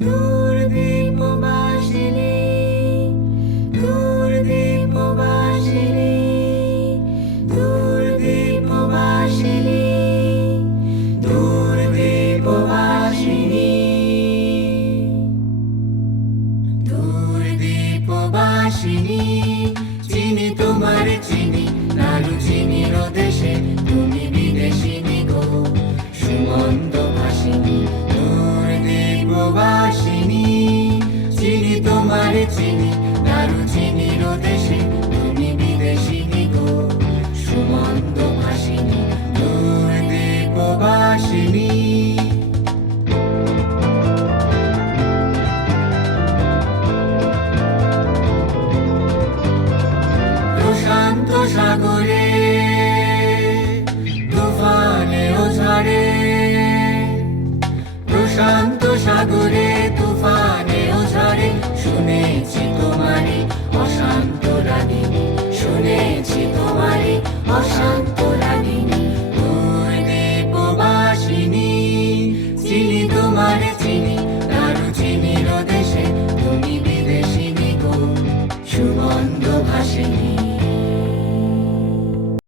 দূরদীপবাসিনী, দূরদীপবাসিনী, দূরদীপবাসিনী, দূরদীপবাসিনী, দূরদীপবাসিনী। চিনি তোমার চিনি, নাড়ু চিনির দেশে তুমি বিদেশিনী গো, সুমন্ত ভাসিনী। দূরদীপবাসিনী, চিনি তোমার চিনি, নাড়ু চিনি।